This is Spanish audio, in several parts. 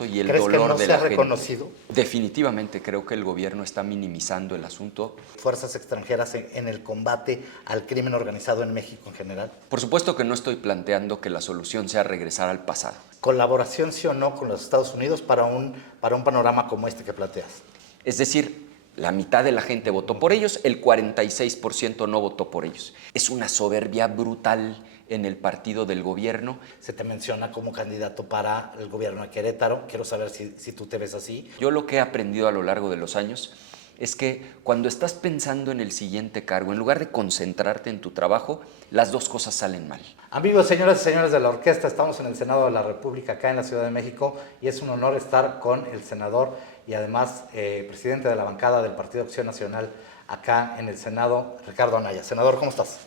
asunto y el ¿Crees que dolor no de se la ha gente. reconocido? Definitivamente creo que el gobierno está minimizando el asunto. Fuerzas extranjeras en el combate al crimen organizado en México en general. Por supuesto que no estoy planteando que la solución sea regresar al pasado. ¿Colaboración sí o no con los Estados Unidos para un panorama como este que planteas? Es decir, la mitad de la gente votó por ellos, el 46% no votó por ellos. Es una soberbia brutal en el partido del gobierno. Se te menciona como candidato para el gobierno de Querétaro. Quiero saber si tú te ves así. Yo lo que he aprendido a lo largo de los años es que cuando estás pensando en el siguiente cargo, en lugar de concentrarte en tu trabajo, las dos cosas salen mal. Amigos, señoras y señores de la orquesta, estamos en el Senado de la República, acá en la Ciudad de México, y es un honor estar con el senador y además presidente de la bancada del Partido Acción Nacional acá en el Senado, Ricardo Anaya. Senador, ¿cómo estás?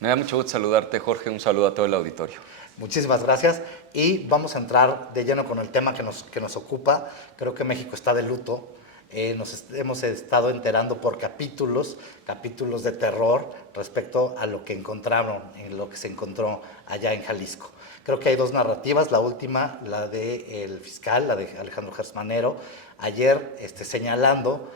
Me da mucho gusto saludarte, Jorge. Un saludo a todo el auditorio. Muchísimas gracias y vamos a entrar de lleno con el tema que nos ocupa. Creo que México está de luto. Hemos estado enterando por capítulos de terror respecto a lo que encontraron, en lo que se encontró allá en Jalisco. Creo que hay dos narrativas, la última, la del fiscal, la de Alejandro Gersmanero, ayer señalando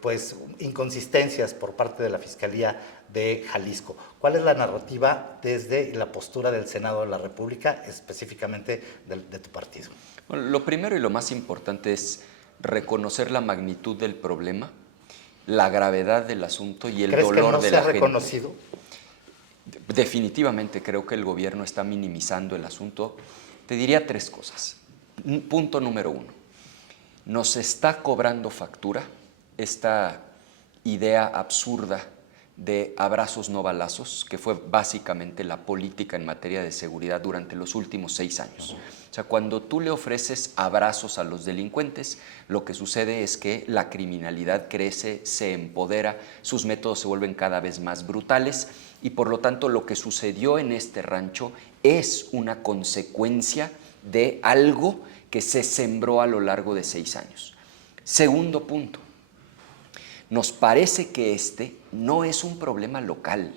pues inconsistencias por parte de la Fiscalía de Jalisco. ¿Cuál es la narrativa desde la postura del Senado de la República, específicamente de tu partido? Bueno, lo primero y lo más importante es reconocer la magnitud del problema, la gravedad del asunto y el dolor de la gente. ¿Crees que no se ha reconocido? Definitivamente creo que el gobierno está minimizando el asunto. Te diría tres cosas. Punto número uno. Nos está cobrando factura esta idea absurda de abrazos no balazos, que fue básicamente la política en materia de seguridad durante los últimos 6 años. O sea, cuando tú le ofreces abrazos a los delincuentes, lo que sucede es que la criminalidad crece, se empodera, sus métodos se vuelven cada vez más brutales y por lo tanto lo que sucedió en este rancho es una consecuencia de algo que se sembró a lo largo de 6 años. Segundo punto. Nos parece que este no es un problema local,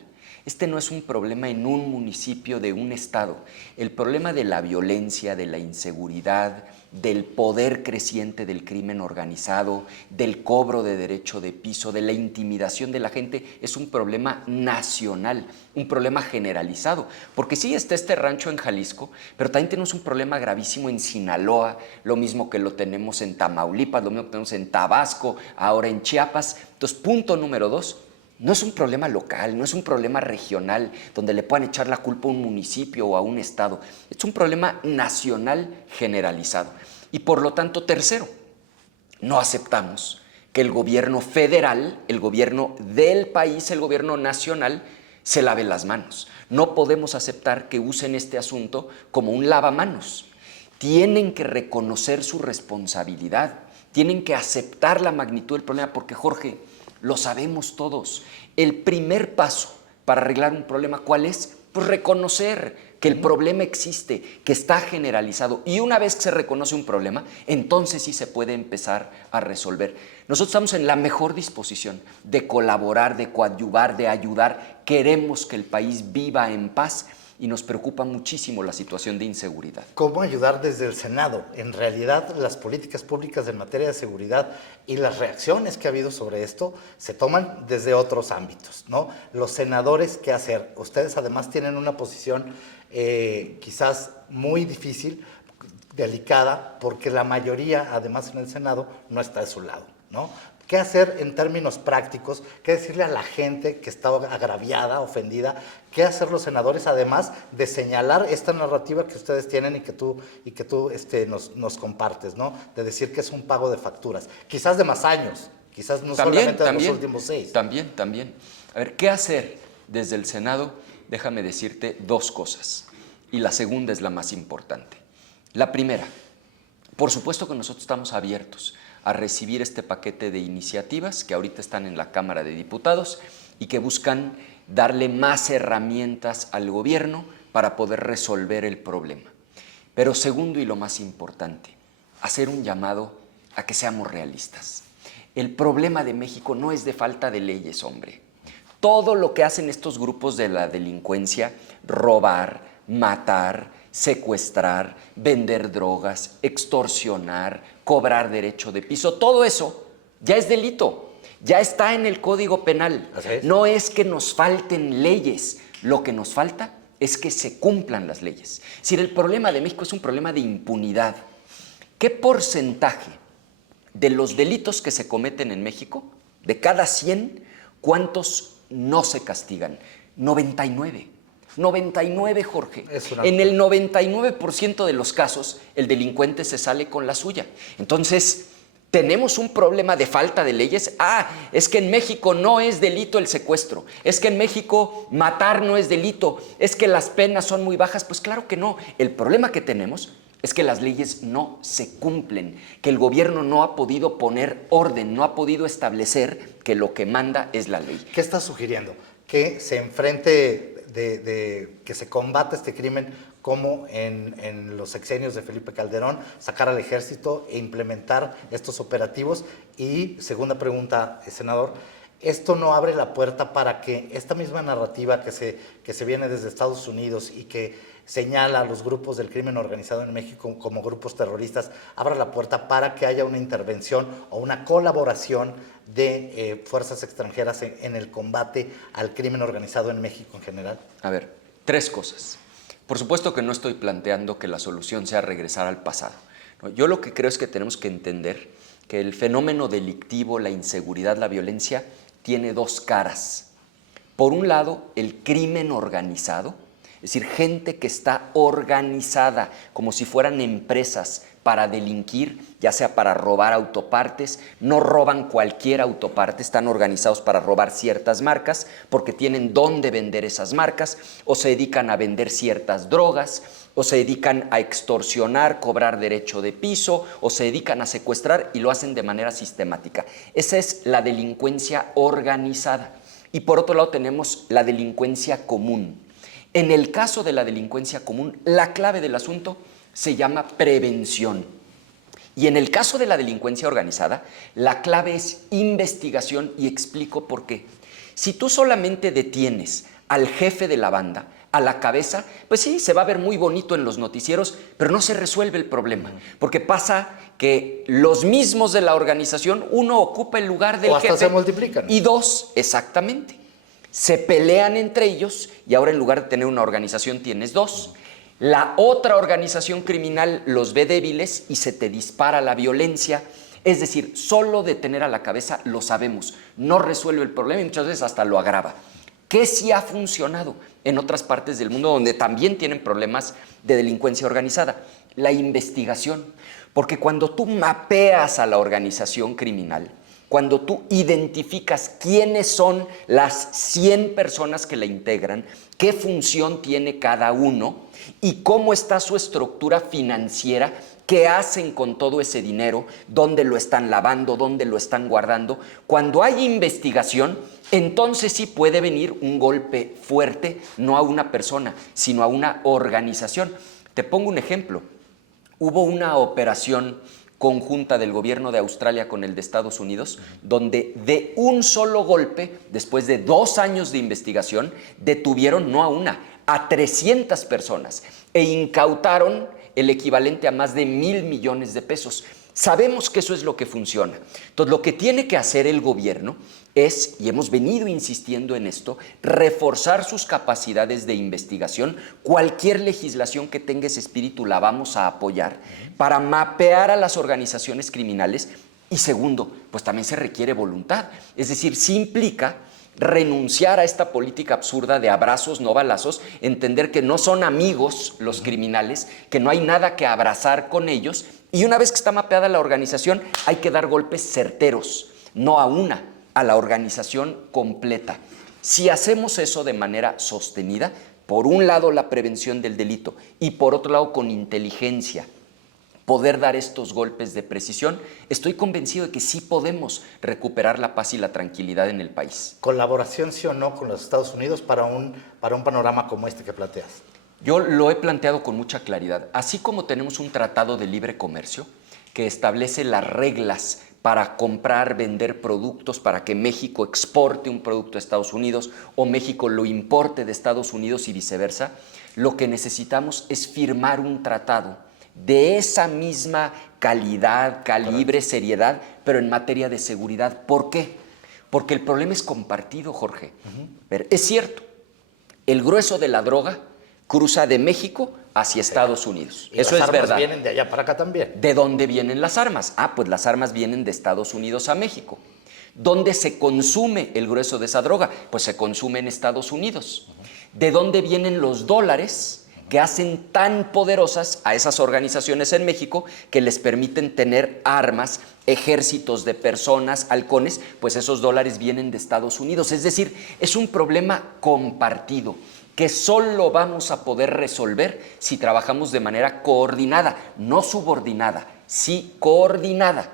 este no es un problema en un municipio de un estado. El problema de la violencia, de la inseguridad, del poder creciente del crimen organizado, del cobro de derecho de piso, de la intimidación de la gente, es un problema nacional, un problema generalizado. Porque sí está este rancho en Jalisco, pero también tenemos un problema gravísimo en Sinaloa, lo mismo que lo tenemos en Tamaulipas, lo mismo que tenemos en Tabasco, ahora en Chiapas. Entonces, punto número 2. No es un problema local, no es un problema regional donde le puedan echar la culpa a un municipio o a un estado. Es un problema nacional generalizado. Y por lo tanto, tercero, no aceptamos que el gobierno federal, el gobierno del país, el gobierno nacional, se lave las manos. No podemos aceptar que usen este asunto como un lavamanos. Tienen que reconocer su responsabilidad, tienen que aceptar la magnitud del problema, porque Jorge, lo sabemos todos. El primer paso para arreglar un problema, ¿cuál es? Pues reconocer que el problema existe, que está generalizado. Y una vez que se reconoce un problema, entonces sí se puede empezar a resolver. Nosotros estamos en la mejor disposición de colaborar, de coadyuvar, de ayudar. Queremos que el país viva en paz y nos preocupa muchísimo la situación de inseguridad. ¿Cómo ayudar desde el Senado? En realidad, las políticas públicas en materia de seguridad y las reacciones que ha habido sobre esto se toman desde otros ámbitos, ¿no? Los senadores, ¿qué hacer? Ustedes además tienen una posición quizás muy difícil, delicada, porque la mayoría, además en el Senado, no está de su lado, ¿no? ¿Qué hacer en términos prácticos? ¿Qué decirle a la gente que está agraviada, ofendida? ¿Qué hacer los senadores, además de señalar esta narrativa que ustedes tienen y que tú nos compartes, ¿no? De decir que es un pago de facturas, quizás de más años, quizás no solamente de los últimos 6. También. A ver, ¿qué hacer desde el Senado? Déjame decirte 2 cosas. Y la segunda es la más importante. La primera, por supuesto que nosotros estamos abiertos a recibir este paquete de iniciativas que ahorita están en la Cámara de Diputados y que buscan darle más herramientas al gobierno para poder resolver el problema. Pero segundo y lo más importante, hacer un llamado a que seamos realistas. El problema de México no es de falta de leyes, hombre. Todo lo que hacen estos grupos de la delincuencia, robar, matar, secuestrar, vender drogas, extorsionar, cobrar derecho de piso, todo eso ya es delito, ya está en el Código Penal. Así es. No es que nos falten leyes, lo que nos falta es que se cumplan las leyes. Es decir, el problema de México es un problema de impunidad. ¿Qué porcentaje de los delitos que se cometen en México, de cada 100, cuántos no se castigan? 99. 99, Jorge. En el 99% de los casos, el delincuente se sale con la suya. Entonces, tenemos un problema de falta de leyes. Es que en México no es delito el secuestro. Es que en México matar no es delito. Es que las penas son muy bajas. Pues claro que no. El problema que tenemos es que las leyes no se cumplen, que el gobierno no ha podido poner orden, no ha podido establecer que lo que manda es la ley. ¿Qué está sugiriendo? Que se enfrente, que se combate este crimen como en los sexenios de Felipe Calderón, sacar al ejército e implementar estos operativos. Y segunda pregunta, senador, ¿esto no abre la puerta para que esta misma narrativa que se viene desde Estados Unidos y que señala a los grupos del crimen organizado en México como grupos terroristas, abra la puerta para que haya una intervención o una colaboración de fuerzas extranjeras en el combate al crimen organizado en México en general? A ver, 3 cosas. Por supuesto que no estoy planteando que la solución sea regresar al pasado. No, yo lo que creo es que tenemos que entender que el fenómeno delictivo, la inseguridad, la violencia, tiene 2 caras. Por un lado, el crimen organizado, es decir, gente que está organizada como si fueran empresas para delinquir, ya sea para robar autopartes. No roban cualquier autoparte, están organizados para robar ciertas marcas porque tienen dónde vender esas marcas, o se dedican a vender ciertas drogas, o se dedican a extorsionar, cobrar derecho de piso, o se dedican a secuestrar, y lo hacen de manera sistemática. Esa es la delincuencia organizada. Y por otro lado tenemos la delincuencia común. En el caso de la delincuencia común, la clave del asunto se llama prevención. Y en el caso de la delincuencia organizada, la clave es investigación, y explico por qué. Si tú solamente detienes al jefe de la banda, a la cabeza, pues sí, se va a ver muy bonito en los noticieros, pero no se resuelve el problema, porque pasa que los mismos de la organización, uno ocupa el lugar del jefe. O hasta se multiplican. Y 2, exactamente, se pelean entre ellos, y ahora en lugar de tener una organización tienes 2. La otra organización criminal los ve débiles y se te dispara la violencia. Es decir, solo detener a la cabeza, lo sabemos, no resuelve el problema y muchas veces hasta lo agrava. ¿Qué sí ha funcionado en otras partes del mundo donde también tienen problemas de delincuencia organizada? La investigación. Porque cuando tú mapeas a la organización criminal, cuando tú identificas quiénes son las 100 personas que la integran, qué función tiene cada uno y cómo está su estructura financiera, qué hacen con todo ese dinero, dónde lo están lavando, dónde lo están guardando. Cuando hay investigación, entonces sí puede venir un golpe fuerte, no a una persona, sino a una organización. Te pongo un ejemplo. Hubo una operación conjunta del gobierno de Australia con el de Estados Unidos, donde de un solo golpe, después de 2 años de investigación, detuvieron no a una, a 300 personas e incautaron el equivalente a más de 1,000 millones de pesos. Sabemos que eso es lo que funciona. Entonces, lo que tiene que hacer el gobierno es, y hemos venido insistiendo en esto, reforzar sus capacidades de investigación. Cualquier legislación que tenga ese espíritu la vamos a apoyar para mapear a las organizaciones criminales. Y segundo, pues también se requiere voluntad. Es decir, sí implica renunciar a esta política absurda de abrazos, no balazos, entender que no son amigos los criminales, que no hay nada que abrazar con ellos, y una vez que está mapeada la organización, hay que dar golpes certeros, no a una, a la organización completa. Si hacemos eso de manera sostenida, por un lado la prevención del delito y por otro lado con inteligencia, poder dar estos golpes de precisión, estoy convencido de que sí podemos recuperar la paz y la tranquilidad en el país. ¿Colaboración sí o no con los Estados Unidos para un panorama como este que planteas? Yo lo he planteado con mucha claridad. Así como tenemos un tratado de libre comercio que establece las reglas para comprar, vender productos, para que México exporte un producto a Estados Unidos o México lo importe de Estados Unidos y viceversa, lo que necesitamos es firmar un tratado de esa misma calidad, calibre, seriedad, pero en materia de seguridad. ¿Por qué? Porque el problema es compartido, Jorge. Es cierto, el grueso de la droga cruza de México hacia Estados Unidos. Y eso es las armas verdad. vienen de allá para acá también. ¿De dónde vienen las armas? Pues las armas vienen de Estados Unidos a México. ¿Dónde se consume el grueso de esa droga? Pues se consume en Estados Unidos. ¿De dónde vienen los dólares que hacen tan poderosas a esas organizaciones en México que les permiten tener armas, ejércitos de personas, halcones? Pues esos dólares vienen de Estados Unidos. Es decir, es un problema compartido que solo vamos a poder resolver si trabajamos de manera coordinada, no subordinada, sí coordinada.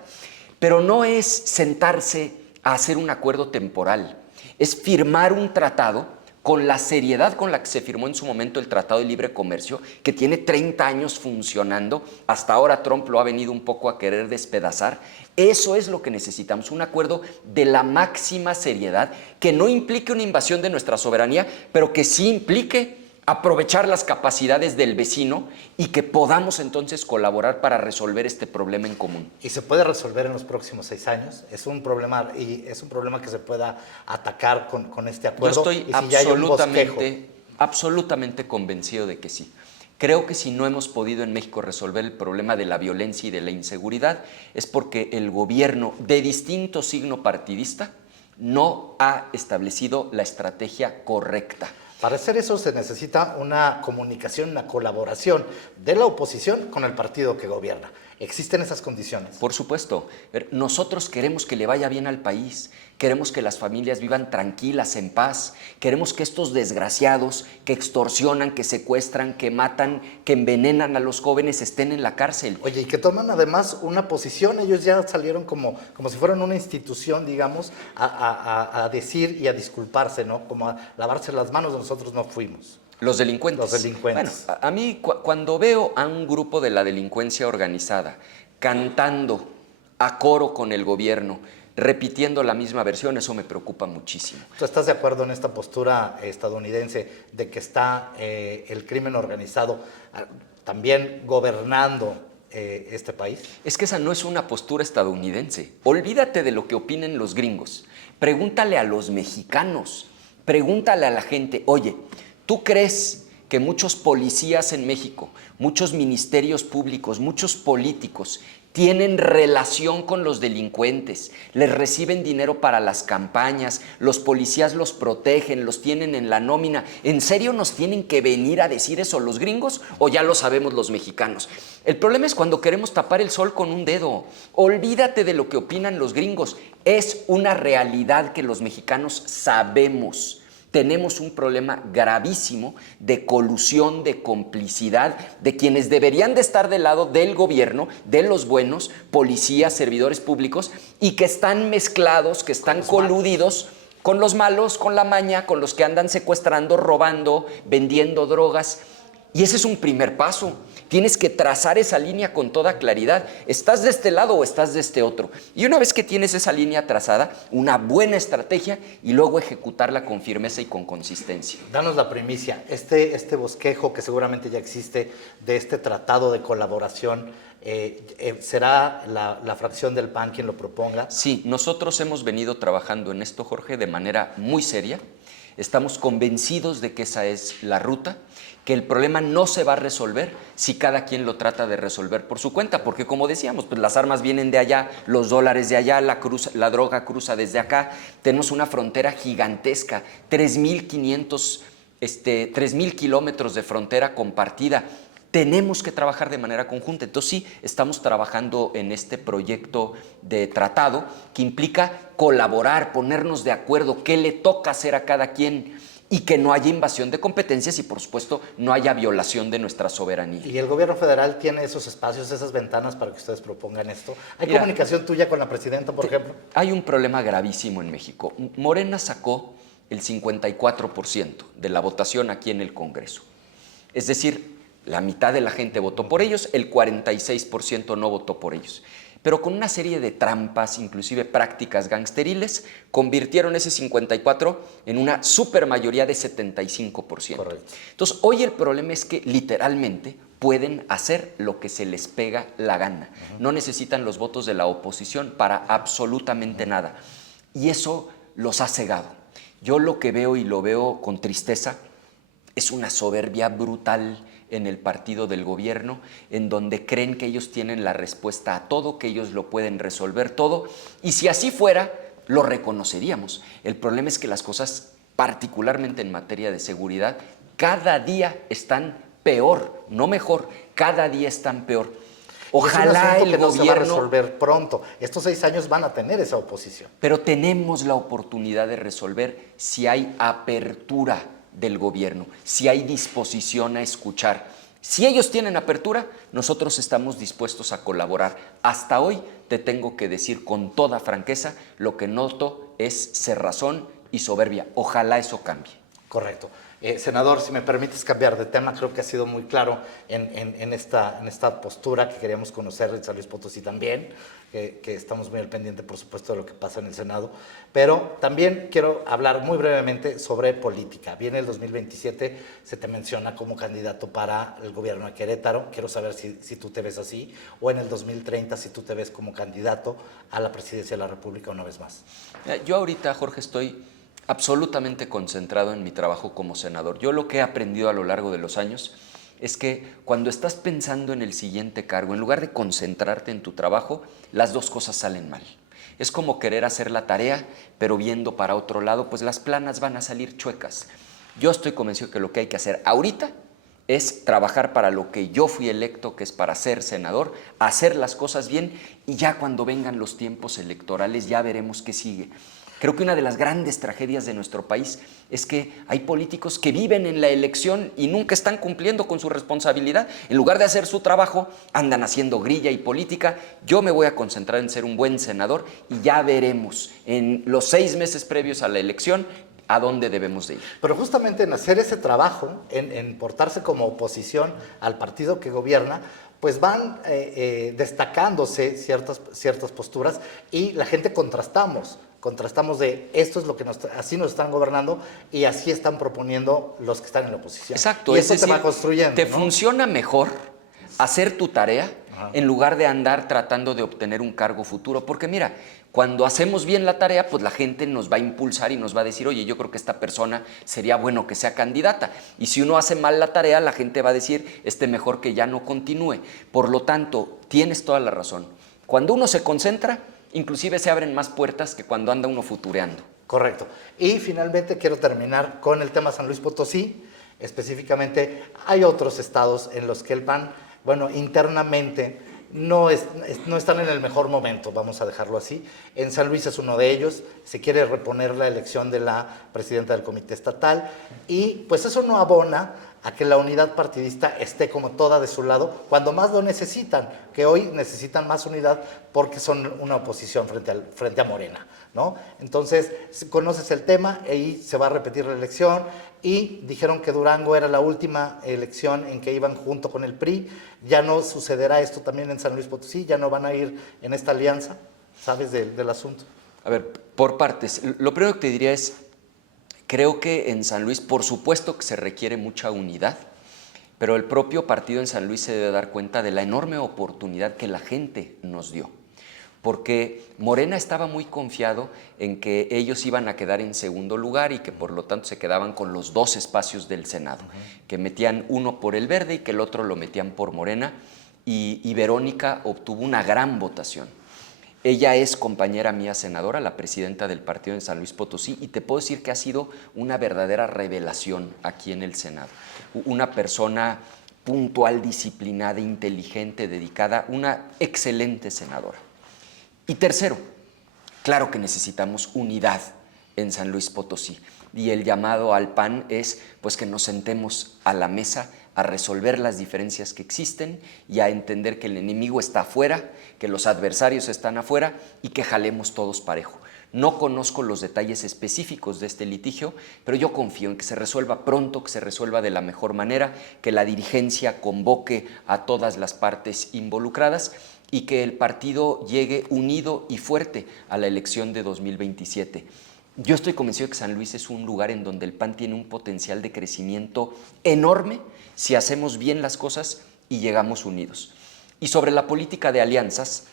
Pero no es sentarse a hacer un acuerdo temporal, es firmar un tratado con la seriedad con la que se firmó en su momento el Tratado de Libre Comercio, que tiene 30 años funcionando. Hasta ahora Trump lo ha venido un poco a querer despedazar. Eso es lo que necesitamos, un acuerdo de la máxima seriedad, que no implique una invasión de nuestra soberanía, pero que sí implique aprovechar las capacidades del vecino y que podamos entonces colaborar para resolver este problema en común. Y se puede resolver en los próximos 6 años. Es un problema que se pueda atacar con este acuerdo. Yo estoy absolutamente convencido de que sí. Creo que si no hemos podido en México resolver el problema de la violencia y de la inseguridad es porque el gobierno de distinto signo partidista no ha establecido la estrategia correcta. Para hacer eso se necesita una comunicación, una colaboración de la oposición con el partido que gobierna. ¿Existen esas condiciones? Por supuesto. Nosotros queremos que le vaya bien al país, queremos que las familias vivan tranquilas, en paz, queremos que estos desgraciados que extorsionan, que secuestran, que matan, que envenenan a los jóvenes estén en la cárcel. Oye, y que toman además una posición, ellos ya salieron como si fueran una institución, digamos, a decir y a disculparse, ¿no? Como a lavarse las manos, nosotros no fuimos. Los delincuentes. Los delincuentes. Bueno, a mí cuando veo a un grupo de la delincuencia organizada cantando a coro con el gobierno, repitiendo la misma versión, eso me preocupa muchísimo. ¿Tú estás de acuerdo en esta postura estadounidense de que está el crimen organizado también gobernando este país? Es que esa no es una postura estadounidense. Olvídate de lo que opinen los gringos. Pregúntale a los mexicanos, pregúntale a la gente, oye, ¿tú crees que muchos policías en México, muchos ministerios públicos, muchos políticos tienen relación con los delincuentes, les reciben dinero para las campañas, los policías los protegen, los tienen en la nómina? ¿En serio nos tienen que venir a decir eso los gringos o ya lo sabemos los mexicanos? El problema es cuando queremos tapar el sol con un dedo. Olvídate de lo que opinan los gringos. Es una realidad que los mexicanos sabemos. Tenemos un problema gravísimo de colusión, de complicidad de quienes deberían de estar del lado del gobierno, de los buenos, policías, servidores públicos, y que están mezclados, que están coludidos con los malos, con la maña, con los que andan secuestrando, robando, vendiendo drogas. Y ese es un primer paso. Tienes que trazar esa línea con toda claridad. ¿Estás de este lado o estás de este otro? Y una vez que tienes esa línea trazada, una buena estrategia y luego ejecutarla con firmeza y con consistencia. Danos la primicia. Este bosquejo que seguramente ya existe de este tratado de colaboración, ¿será la fracción del PAN quien lo proponga? Sí, nosotros hemos venido trabajando en esto, Jorge, de manera muy seria. Estamos convencidos de que esa es la ruta, que el problema no se va a resolver si cada quien lo trata de resolver por su cuenta, porque como decíamos, pues las armas vienen de allá, los dólares de allá, la droga cruza desde acá, tenemos una frontera gigantesca, 3.000 kilómetros de frontera compartida. Tenemos que trabajar de manera conjunta. Entonces sí, estamos trabajando en este proyecto de tratado que implica colaborar, ponernos de acuerdo, qué le toca hacer a cada quien y que no haya invasión de competencias y por supuesto no haya violación de nuestra soberanía. ¿Y el gobierno federal tiene esos espacios, esas ventanas para que ustedes propongan esto? ¿Hay Mira, comunicación tuya con la presidenta, por ejemplo? Hay un problema gravísimo en México. Morena sacó el 54% de la votación aquí en el Congreso. Es decir, la mitad de la gente votó por ellos, el 46% no votó por ellos. pero con una serie de trampas, inclusive prácticas gangsteriles, convirtieron ese 54 en una supermayoría de 75%. Correcto. Entonces, hoy el problema es que literalmente pueden hacer lo que se les pega la gana. No necesitan los votos de la oposición para absolutamente nada. Y eso los ha cegado. Yo lo que veo, y lo veo con tristeza, es una soberbia brutal en el partido del gobierno, en donde creen que ellos tienen la respuesta a todo, que ellos lo pueden resolver todo, y si así fuera, lo reconoceríamos. El problema es que las cosas, particularmente en materia de seguridad, cada día están peor, no mejor, cada día están peor. Ojalá el que no se va a gobierno... resolver pronto. Estos 6 años van a tener esa oposición. Pero tenemos la oportunidad de resolver si hay apertura del gobierno, si hay disposición a escuchar. Si ellos tienen apertura, nosotros estamos dispuestos a colaborar. Hasta hoy te tengo que decir con toda franqueza, lo que noto es cerrazón y soberbia. Ojalá eso cambie. Correcto. Senador, si me permites cambiar de tema, creo que ha sido muy claro en esta postura que queríamos conocer en San Luis Potosí también, que estamos muy al pendiente, por supuesto, de lo que pasa en el Senado, pero también quiero hablar muy brevemente sobre política. Viene el 2027, se te menciona como candidato para el gobierno de Querétaro, quiero saber si tú te ves así, o en el 2030 si tú te ves como candidato a la presidencia de la República una vez más. Yo ahorita, Jorge, estoy absolutamente concentrado en mi trabajo como senador. Yo lo que he aprendido a lo largo de los años es que cuando estás pensando en el siguiente cargo, en lugar de concentrarte en tu trabajo, las dos cosas salen mal. Es como querer hacer la tarea, pero viendo para otro lado, pues las planas van a salir chuecas. Yo estoy convencido que lo que hay que hacer ahorita es trabajar para lo que yo fui electo, que es para ser senador, hacer las cosas bien, y ya cuando vengan los tiempos electorales ya veremos qué sigue. Creo que una de las grandes tragedias de nuestro país es que hay políticos que viven en la elección y nunca están cumpliendo con su responsabilidad. En lugar de hacer su trabajo, andan haciendo grilla y política. Yo me voy a concentrar en ser un buen senador y ya veremos en los 6 meses previos a la elección a dónde debemos de ir. Pero justamente en hacer ese trabajo, en portarse como oposición al partido que gobierna, pues van destacándose ciertas posturas y la gente contrastamos de esto es lo que así nos están gobernando y así están proponiendo los que están en la oposición. Exacto. Y eso te va construyendo. Te ¿no? funciona mejor hacer tu tarea en lugar de andar tratando de obtener un cargo futuro. Porque mira, cuando hacemos bien la tarea, pues la gente nos va a impulsar y nos va a decir, oye, yo creo que esta persona sería bueno que sea candidata. Y si uno hace mal la tarea, la gente va a decir, mejor que ya no continúe. Por lo tanto, tienes toda la razón. Cuando uno se concentra, inclusive se abren más puertas que cuando anda uno futureando. Correcto. Y finalmente quiero terminar con el tema San Luis Potosí. Específicamente, hay otros estados en los que el PAN, internamente no están en el mejor momento, vamos a dejarlo así. En San Luis es uno de ellos, se quiere reponer la elección de la presidenta del comité estatal y pues eso no abona a que la unidad partidista esté como toda de su lado, cuando más lo necesitan, que hoy necesitan más unidad porque son una oposición frente a Morena, ¿no? Entonces, conoces el tema, ahí se va a repetir la elección y dijeron que Durango era la última elección en que iban junto con el PRI, ya no sucederá esto también en San Luis Potosí, ya no van a ir en esta alianza, ¿sabes del asunto? A ver, por partes, lo primero que te diría es, creo que en San Luis, por supuesto que se requiere mucha unidad, pero el propio partido en San Luis se debe dar cuenta de la enorme oportunidad que la gente nos dio. Porque Morena estaba muy confiado en que ellos iban a quedar en segundo lugar y que por lo tanto se quedaban con los 2 espacios del Senado, que metían uno por el Verde y que el otro lo metían por Morena, y Verónica obtuvo una gran votación. Ella es compañera mía senadora, la presidenta del partido en San Luis Potosí, y te puedo decir que ha sido una verdadera revelación aquí en el Senado. Una persona puntual, disciplinada, inteligente, dedicada, una excelente senadora. Y tercero, claro que necesitamos unidad en San Luis Potosí, y el llamado al PAN es pues que nos sentemos a la mesa a resolver las diferencias que existen y a entender que el enemigo está afuera, que los adversarios están afuera y que jalemos todos parejo. No conozco los detalles específicos de este litigio, pero yo confío en que se resuelva pronto, que se resuelva de la mejor manera, que la dirigencia convoque a todas las partes involucradas y que el partido llegue unido y fuerte a la elección de 2027. Yo estoy convencido de que San Luis es un lugar en donde el PAN tiene un potencial de crecimiento enorme si hacemos bien las cosas y llegamos unidos. Y sobre la política de alianzas,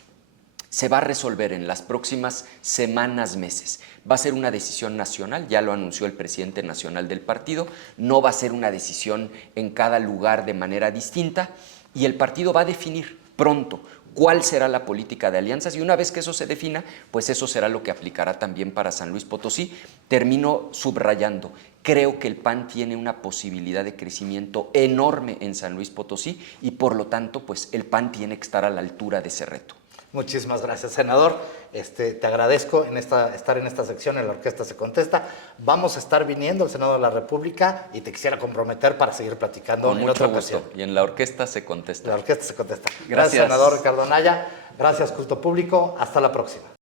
se va a resolver en las próximas semanas, meses. Va a ser una decisión nacional, ya lo anunció el presidente nacional del partido, no va a ser una decisión en cada lugar de manera distinta y el partido va a definir pronto cuál será la política de alianzas y una vez que eso se defina, pues eso será lo que aplicará también para San Luis Potosí. Termino subrayando, creo que el PAN tiene una posibilidad de crecimiento enorme en San Luis Potosí y por lo tanto, pues el PAN tiene que estar a la altura de ese reto. Muchísimas gracias, senador. Te agradezco estar en esta sección, en la Orquesta se Contesta. Vamos a estar viniendo al Senado de la República y te quisiera comprometer para seguir platicando Con en mucho otra gusto. ocasión. Y en la Orquesta se Contesta. La Orquesta se Contesta. Gracias, senador Ricardo Anaya. Gracias, culto público. Hasta la próxima.